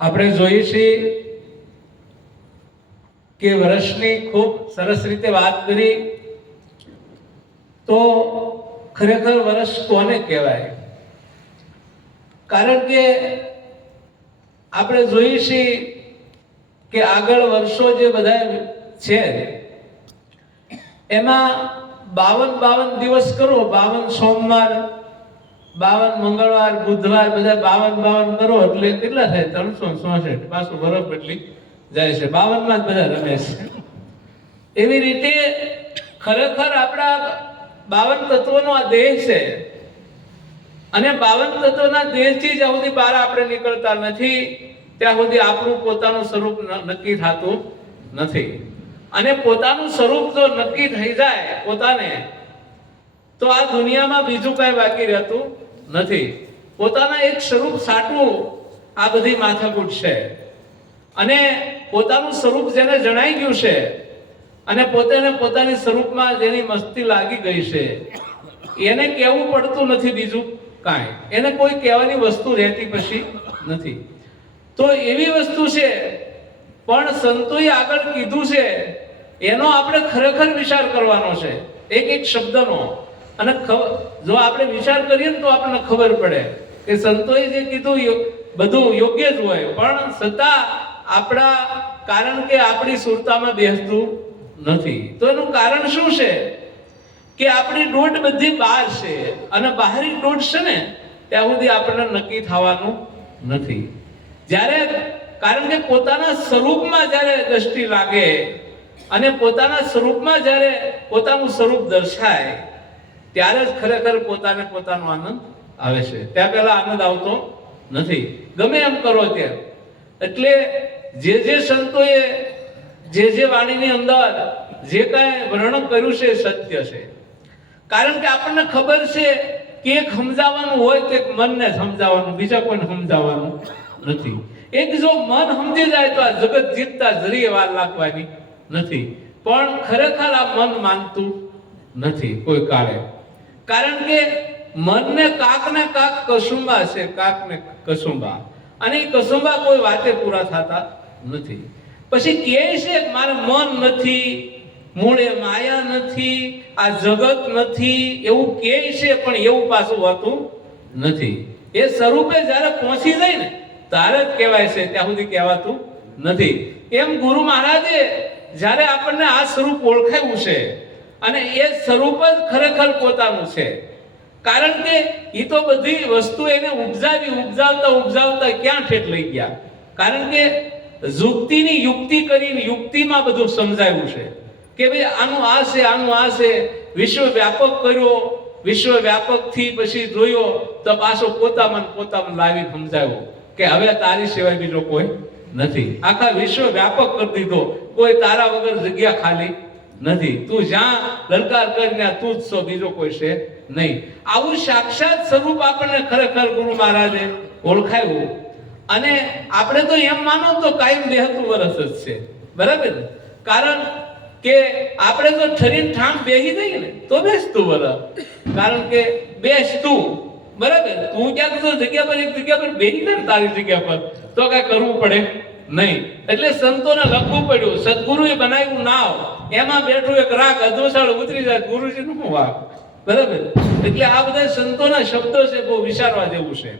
આપણે જોઈએ છીએ કે વર્ષની ખૂબ સરસ રીતે વાત કરી, તો ખરેખર વર્ષ કોને કહેવાય? કારણ કે આપણે જોઈએ છીએ કે આગળ વર્ષો જે બધા છે એમાં 52 દિવસ કરો, 52 સોમવાર, 52 મંગળવાર, બુધવાર, બધા 52 કરો એટલે કેટલા થાય? 366. પાછું બરફ બદલી જાય છે, 52 માં જ બધા રમે છે. એવી રીતે ખરેખર આપણા 52 તત્વોનો આ દેહ છે, અને 52 તત્વોના દેહથી જ્યાં સુધી બહાર આપણે નીકળતા નથી ત્યાં સુધી આપણું પોતાનું સ્વરૂપ નક્કી થતું નથી. અને પોતાનું સ્વરૂપ જો નક્કી થઈ જાય પોતાને, તો આ દુનિયામાં બીજું કઈ બાકી રહેતું નથી. પોતાના એક સ્વરૂપ સાટવું આ બધી માથાકૂટ છે. અને પોતાનું સ્વરૂપ જેને જણાઈ ગયું છે અને પોતાની સ્વરૂપમાં જેની મસ્તી લાગી ગઈ છે, એને કહેવું પડતું નથી બીજું કાંઈ. એને કોઈ કહેવાની વસ્તુ રહેતી પછી નથી. તો એવી વસ્તુ છે, પણ સંતોએ આગળ કીધું છે એનો આપણે ખરેખર વિચાર કરવાનો છે, એક એક શબ્દનો. અને જો આપણે વિચાર કરીએ ને તો આપણને ખબર પડે કે સંતોએ જે કીધું બધું યોગ્ય જ હોય, પણ છતાં આપણા કારણ કે આપણી સુરતામાં બેસતું નથી. તો એનું કારણ શું છે કે આપણી દોટ બધી બહાર છે, અને બહારી દોટ છે ને ત્યાં સુધી આપણને નક્કી થવાનું નથી. જ્યારે કારણ કે પોતાના સ્વરૂપમાં જ્યારે દ્રષ્ટિ લાગે અને પોતાના સ્વરૂપમાં જ્યારે પોતાનું સ્વરૂપ દર્શાય ત્યારે જ ખરેખર પોતાનો આનંદ આવે છે. ત્યાં પહેલા આનંદ આવતો નથી, ગમે એમ કરો તેમ. એટલે જે સંતોએ જે વાણીની અંદર જે કાંઈ વર્ણન કર્યું છે એ સત્ય છે. કારણ કે આપણને ખબર છે કે એક સમજાવવાનું હોય તો એક મનને સમજાવવાનું, બીજા કોઈને સમજાવવાનું નથી. એક જો મન સમજી જાય તો આ જગત જીતતા જરીએ વાર લાગવાની નથી. પણ ખરેખર આ મન માનતું નથી કોઈ કાળે. કારણ કે મનને કાક ને કાક કસુંબા છે, કાક ને કસુંબા, અને એ કસુંબા કોઈ વાતે પૂરા થતા નથી. પછી કહે છે મારે મન નથી, મૂળે માયા નથી, આ જગત નથી, એવું કહે છે, પણ એવું પાછું હોતું નથી. એ સ્વરૂપે જ્યારે પહોંચી જાય ને ત્યારે જ કહેવાય છે, ત્યાં સુધી કહેવાતું નથી. એમ ગુરુ મહારાજે જ્યારે આપણને આ સ્વરૂપ ઓળખાયું છે, અને એ સ્વરૂપ જ ખરેખર પોતાનું છે. કારણ કે એ તો બધી વસ્તુ એને ઉપજાવતા ક્યાં ઠેઠ લઈ ગયા. કારણ કે યુક્તિની યુક્તિ કરીને યુક્તિમાં બધું સમજાયું છે કે ભાઈ આનું આ છે, આનું આ છે. વિશ્વ વ્યાપક કર્યો, વિશ્વ વ્યાપક થી પછી જોયો તો પાછો પોતામાં લાવી સમજાયો કે હવે તારી સિવાય બીજો કોઈ નથી. આખા વિશ્વ વ્યાપક કરી દીધો, કોઈ તારા વગર જગ્યા ખાલી નથી. તું જ્યાં લલકાર કરીને તું જ છો, બીજો કોઈ છે નહીં. આવું સાક્ષાત સ્વરૂપ આપણને ખરેખર ગુરુ મહારાજે ઓળખાયું. અને આપણે તો એમ માનો તો કાયમ 72 વર્ષ જ છે, બરાબર ને? કારણ કે આપણે તો ઠરીને ઠામ બેસી જઈએ ને તો 72 વર્ષ. કારણ કે બેસતું, બરાબર, તું ક્યાંક તો જગ્યા પર એક જગ્યા પર બેસી જાય ને તારી જગ્યા પર તો કઈ કરવું પડે નહીં. એટલે સંતોને લખવું પડ્યું, સદગુરુએ બનાવ્યું નાવ, એમાં બેઠું એક રાગ અધોસાળ ઉતરી જાય, ગુરુજીનું શું વાક, બરાબર? એટલે આ બધા સંતોના શબ્દો છે, બહુ વિચારવા જેવું છે.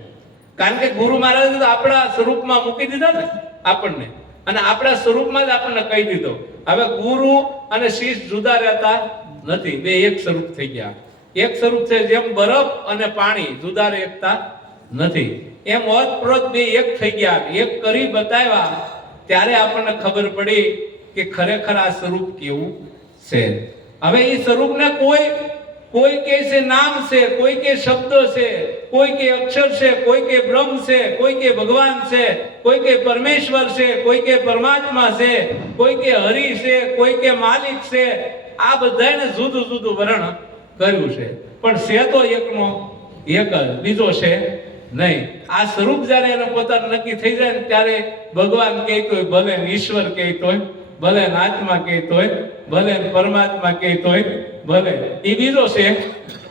કારણ કે ગુરુ મહારાજે તો આપણા સ્વરૂપમાં મૂકી દીધા ને આપણને, અને આપણા સ્વરૂપમાં જ આપણને કહી દીધો. હવે ગુરુ અને શિષ્ય જુદા રહેતા નથી, બે એક સ્વરૂપ થઈ ગયા. એક સ્વરૂપ છે, જેમ બરફ અને પાણી જુદા રહેતા નથી, એમ ઓતપ્રોત બે એક થઈ ગયા. એક કરી બતાવ્યા ત્યારે આપણને ખબર પડી કે ખરેખર આ સ્વરૂપ કેવું છે. હવે એ સ્વરૂપને કોઈ કે છે નામ છે, કોઈ કે શબ્દ છે, કોઈ કે અક્ષર છે, કોઈ કે બ્રહ્મ છે, કોઈ કે ભગવાન છે, કોઈ કે પરમેશ્વર છે, કોઈ કે પરમાત્મા છે, કોઈ કે હરિ છે, કોઈ કે માલિક છે. આ બધાને જુદું જુદું વર્ણન કર્યું છે, પણ છે તો એકનો એક જ, બીજો છે નહીં. આ સ્વરૂપ જ્યારે એને પોતાનું નક્કી થઈ જાય ને ત્યારે ભગવાન કહેતો હોય ભલે, ઈશ્વર કહેતો હોય ભલે, આત્મા કહેતો હોય ભલે, પરમાત્મા કહેતો હોય ભલે, એ બીજો છે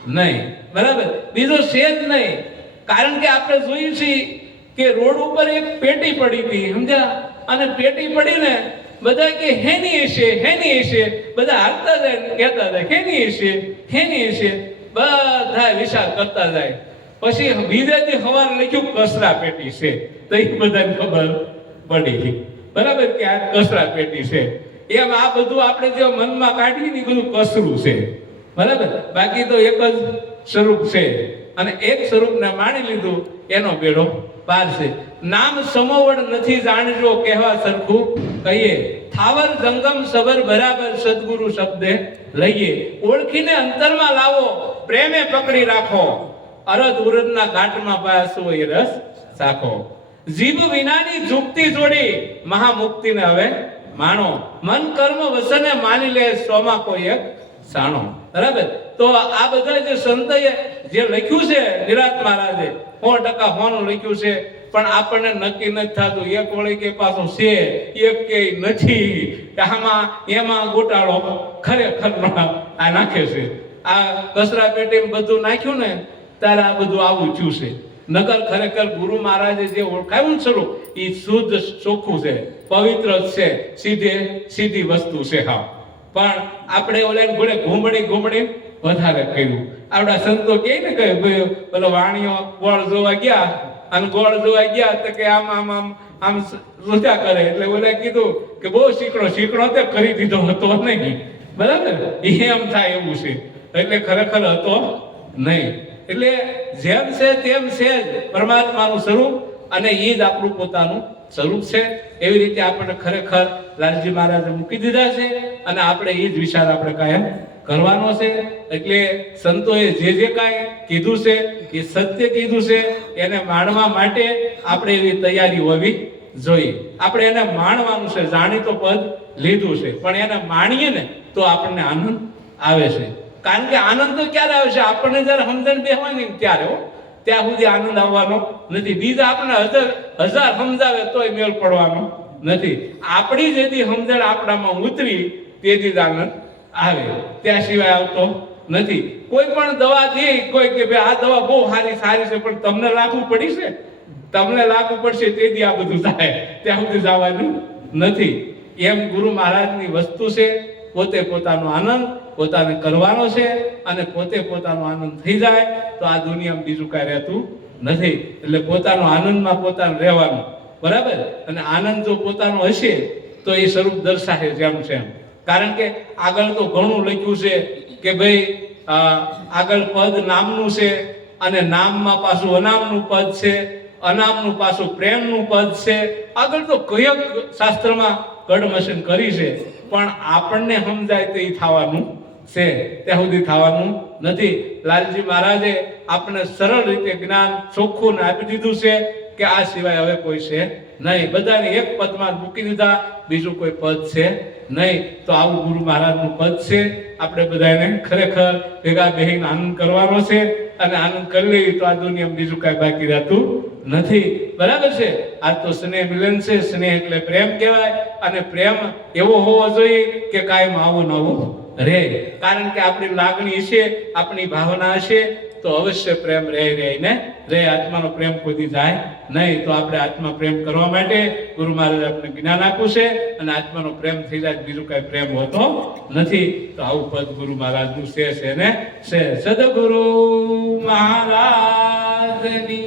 નહીં, બરાબર? બીજો છે જ નહીં. કારણ કે આપણે જોયું છે કે રોડ ઉપર એક પેટી પડી હતી, સમજ્યા? અને પેટી પડીને બધા કે હેની હશે, બધા હાલતા જાય ને કહેતા જાય હેની હશે, બધા વિચાર કરતા જાય. પછી બીજા દી સવારે લખ્યું કચરા પેટી છે, તો એ બધાને ખબર પડી, બરાબર, કે આ કચરા પેટી છે. એમ આ બધું આપણે જે મનમાં કાઢીએ ને બધું કચરું છે, બરાબર. બાકી તો એક જ સ્વરૂપ છે, અને એક સ્વરૂપને માણી લીધું એનો બેડો પાર છે. નામ સમોવડ નથી જાણજો કહેવા સરખું કહીએ, થાવર જંગમ સબર બરાબર સદગુરુ શબ્દે લઈએ. ઓળખીને અંતરમાં લાવો, પ્રેમે પકડી રાખો, અરદ ઉરદના ઘાટમાં પાસો એ રસ સાખો. જીભ વિનાની ઝૂકતી જોડી મહામુક્તિને હવે માણો, મન કર્મ વસને માની લે સોમાં કોઈ એક સાણો, બરાબર. તો આ બધા જે સંતોએ જે લખ્યું છે, નિરાંત મહારાજે 100% હોનું લખ્યું છે, પણ આપણને નક્કી નથી થતું. એક વળી કે પાછું છે, એક કે નથી, આમાં એમાં ગોટાળો ખરેખર આ નાખે છે. આ કચરા પેટીમાં બધું નાખ્યું ને ત્યારે આ બધું આવું થયું છે. નકર ખરેખર ગુરુ મહારાજે જે ઓળખાયું સ્વરૂપ એ શુદ્ધ ચોખ્ખું છે, પવિત્ર છે, સીધી વસ્તુ છે. હા, પણ આપણે ઓલા ઘોડે ઘૂમડી વધારે કર્યું. આપણા સંતો કહે ને કે પેલો વાણીઓ ગોળ જોવા ગયા, અને ગોળ જોવા ગયા તો કે આમ રોજા કરે, એટલે ઓલા કીધું કે બહુ શીકણો તે કરી દીધો હતો નહીં, બરાબર. એમ થાય એવું છે, એટલે ખરેખર હતો નહીં. એટલે જેમ છે તેમ છે જ પરમાત્માનું સ્વરૂપ, અને એ જ આપણું પોતાનું સ્વરૂપ છે. એવી રીતે આપણને ખરેખર લાલજી મહારાજે મૂકી દીધા છે, અને આપણે એ જ વિચાર આપણે કાયમ કરવાનો છે. એટલે સંતોએ જે કાંઈ કીધું છે એ સત્ય કીધું છે, એને માણવા માટે આપણે એવી તૈયારી હોવી જોઈએ. આપણે એને માણવાનું છે. જાણી તો પદ લીધું છે, પણ એને માણીએ ને તો આપણને આનંદ આવે છે. કારણ કે આનંદ તો ક્યારે આવે છે? આપણને જયારે સમજણ બેસવાની ત્યારે, ત્યાં સુધી આનંદ આવવાનો નથી. બીજા આપણને હજાર સમજાવે તોય મેળ પડવાનો નથી. આપણી જેથી સમજણ આપણામાં ઉતરી તેથી જ આનંદ આવે, ત્યાં સિવાય આવતો નથી. કોઈ પણ દવા દે કોઈ કે ભાઈ આ દવા બહુ સારી છે, પણ તમને લાગુ પડી છે, તમને લાગુ પડશે તેથી આ બધું થાય, ત્યાં સુધી જવાનું નથી. એમ ગુરુ મહારાજની વસ્તુ છે. પોતે પોતાનો આનંદ પોતાને કરવાનો છે, અને પોતે પોતાનો આનંદ થઈ જાય તો આ દુનિયામાં બીજું કાંઈ રહેતું નથી. એટલે પોતાનો આનંદમાં પોતાને રહેવાનું, બરાબર. અને આનંદ જો પોતાનો હશે તો એ સ્વરૂપ દર્શાવે જેમ છે એમ. કારણ કે આગળ તો ઘણું લખ્યું છે કે ભાઈ આગળ પદ નામનું છે, અને નામમાં પાછું અનામનું પદ છે, અનામનું પાછું પ્રેમનું પદ છે. આગળ તો કયો શાસ્ત્રમાં કડમશન કરી છે, પણ આપણને સમજાય તો એ થવાનું છે, ત્યાં સુધી થવાનું નથી. લાલજી મહારાજે આપણે સરળ રીતે જ્ઞાન ચોખ્ખું આપી દીધું છે કે આ સિવાય હવે કોઈ છે નહીં. બધાને એક પદમાં મૂકી દીધા, બીજું કોઈ પદ છે નહીં. તો આવું ગુરુ મહારાજનું પદ છે. આપણે બધાને ખરેખર ભેગા બેહીને આનંદ કરવાનો છે, અને આનંદ કરી લઈએ તો આ દુનિયામાં બીજું કાંઈ બાકી રહેતું નથી, બરાબર છે. આ તો સ્નેહ મિલન છે. સ્નેહ એટલે પ્રેમ કહેવાય, અને પ્રેમ એવો હોવો જોઈએ કે કાયમ આવો નવો રહે. કારણ કે આપણી લાગણી છે, આપણી ભાવના છે, તો અવશ્ય પ્રેમ રહીને રહે. આત્માનો પ્રેમ કોઈ જાય નહીં. તો આપણે આત્મા પ્રેમ કરવા માટે ગુરુ મહારાજ આપણે જ્ઞાન આપ્યું છે, અને આત્માનો પ્રેમ થઈ જાય બીજું કઈ પ્રેમ હોતો નથી. તો આવું પદ ગુરુ મહારાજનું છે ને છે. સદગુરુ મહારાજની